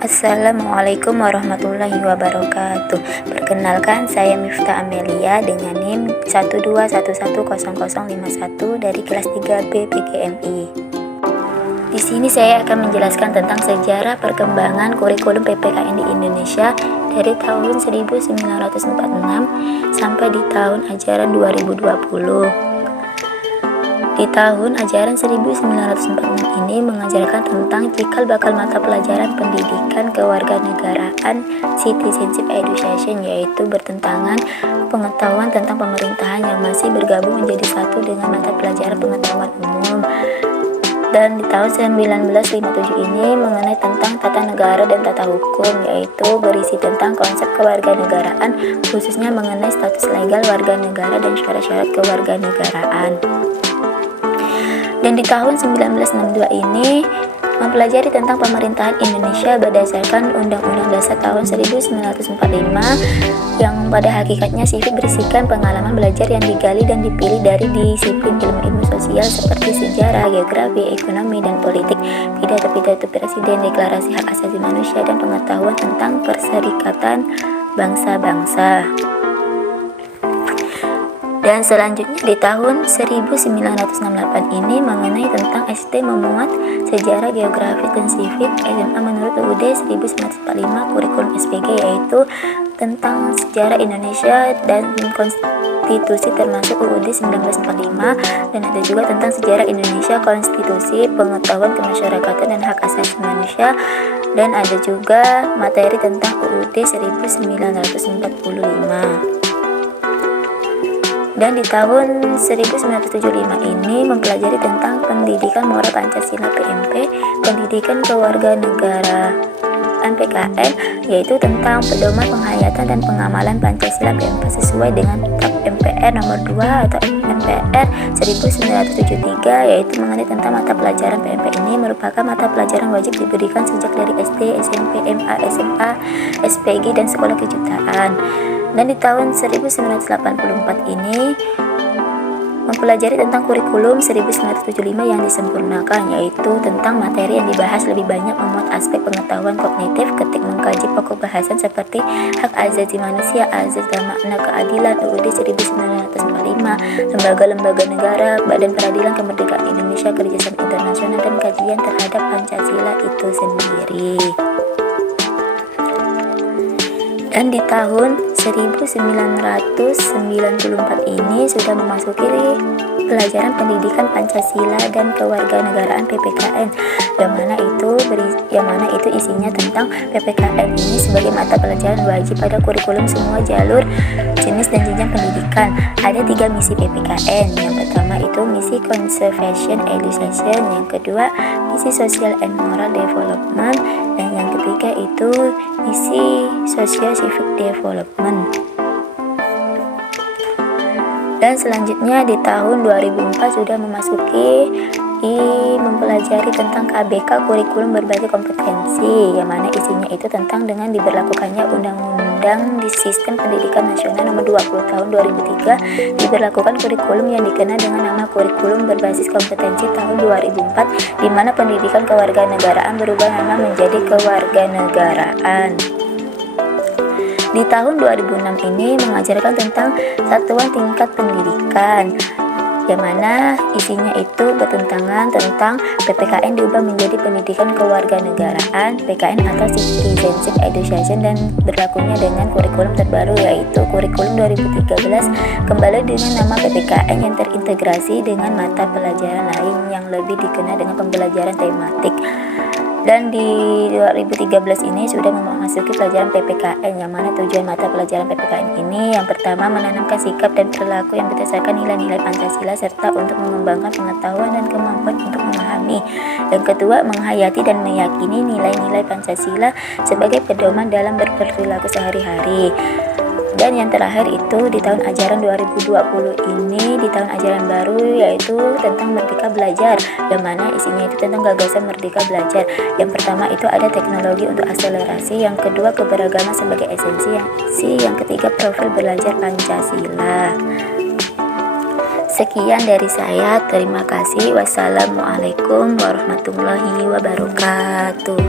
Assalamualaikum warahmatullahi wabarakatuh. Perkenalkan, saya Miftah Amelia dengan NIM 121100051 dari kelas 3B PGMI. Di sini saya akan menjelaskan tentang sejarah perkembangan kurikulum PPKN di Indonesia dari tahun 1946 sampai di tahun ajaran 2020. Di tahun ajaran 1946 ini mengajarkan tentang cikal bakal mata pelajaran pendidikan kewarganegaraan citizenship education, yaitu bertentangan pengetahuan tentang pemerintahan yang masih bergabung menjadi satu dengan mata pelajaran pengetahuan umum. Dan di tahun 1957 ini mengenai tentang tata negara dan tata hukum, yaitu berisi tentang konsep kewarganegaraan, khususnya mengenai status legal warga negara dan syarat-syarat kewarganegaraan. Dan di tahun 1962 ini mempelajari tentang pemerintahan Indonesia berdasarkan Undang-Undang Dasar tahun 1945 yang pada hakikatnya sifat berisikan pengalaman belajar yang digali dan dipilih dari disiplin ilmu-ilmu sosial seperti sejarah, geografi, ekonomi, dan politik, pidato-pidato presiden, deklarasi hak asasi manusia, dan pengetahuan tentang perserikatan bangsa-bangsa. Dan selanjutnya di tahun 1968 ini mengenai tentang SD memuat sejarah, geografi, dan civic. SMA menurut UUD 1945 kurikulum SPG, yaitu tentang sejarah Indonesia dan konstitusi termasuk UUD 1945, dan ada juga tentang sejarah Indonesia, konstitusi, pengetahuan kemasyarakatan dan hak asasi manusia, dan ada juga materi tentang UUD 1945. Dan di tahun 1975 ini mempelajari tentang pendidikan moral Pancasila PMP, pendidikan kewarganegaraan PKN, yaitu tentang pedoman penghayatan dan pengamalan Pancasila PMP sesuai dengan TAP MPR nomor 2 atau MPR 1973, yaitu mengenai tentang mata pelajaran PMP ini merupakan mata pelajaran wajib diberikan sejak dari SD, SMP, MA, SMA, SPG, dan sekolah kejutaan. Dan di tahun 1984 ini mempelajari tentang kurikulum 1975 yang disempurnakan, yaitu tentang materi yang dibahas lebih banyak memuat aspek pengetahuan kognitif, ketik mengkaji pokok bahasan seperti hak asasi manusia, azas dan makna keadilan, UUD 1945, lembaga-lembaga negara, Badan Peradilan Kemerdekaan Indonesia, kerjasama internasional, dan kajian terhadap Pancasila itu sendiri. Dan di tahun 1994 ini sudah memasuki pelajaran pendidikan Pancasila dan kewarganegaraan PPKN, yang mana itu isinya tentang PPKN ini sebagai mata pelajaran wajib pada kurikulum semua jalur, jenis, dan jenjang pendidikan. Ada 3 misi PPKN. Yang pertama itu misi conservation education, yang kedua misi social and moral development, dan yang ketiga itu misi social civic development. Dan selanjutnya di tahun 2004 sudah memasuki mempelajari tentang KBK, kurikulum berbagai kompetensi, yang mana isinya itu tentang dengan diberlakukannya Undang-Undang di Sistem Pendidikan Nasional nomor 20 tahun 2003, diberlakukan kurikulum yang dikenal dengan nama kurikulum berbasis kompetensi tahun 2004, di mana pendidikan kewarganegaraan berubah nama menjadi kewarganegaraan. Di tahun 2006 ini mengajarkan tentang satuan tingkat pendidikan, yang mana isinya itu bertentangan tentang PPKN diubah menjadi pendidikan kewarganegaraan PKN atau citizenship education, dan berlakunya dengan kurikulum terbaru yaitu kurikulum 2013 kembali dengan nama PPKN yang terintegrasi dengan mata pelajaran lain yang lebih dikenal dengan pembelajaran tematik. Dan di 2013 ini sudah memasuki pelajaran PPKN, yang mana tujuan mata pelajaran PPKN ini yang pertama menanamkan sikap dan perilaku yang berdasarkan nilai-nilai Pancasila serta untuk mengembangkan pengetahuan dan kemampuan untuk memahami. Yang kedua, menghayati dan meyakini nilai-nilai Pancasila sebagai pedoman dalam berperilaku sehari-hari. Dan yang terakhir itu di tahun ajaran 2020 ini, di tahun ajaran baru, yaitu tentang Merdeka Belajar, yang mana isinya itu tentang gagasan Merdeka Belajar. Yang pertama itu ada teknologi untuk akselerasi, yang kedua keberagaman sebagai esensi, yang ketiga profil belajar Pancasila. Sekian dari saya, terima kasih. Wassalamualaikum warahmatullahi wabarakatuh.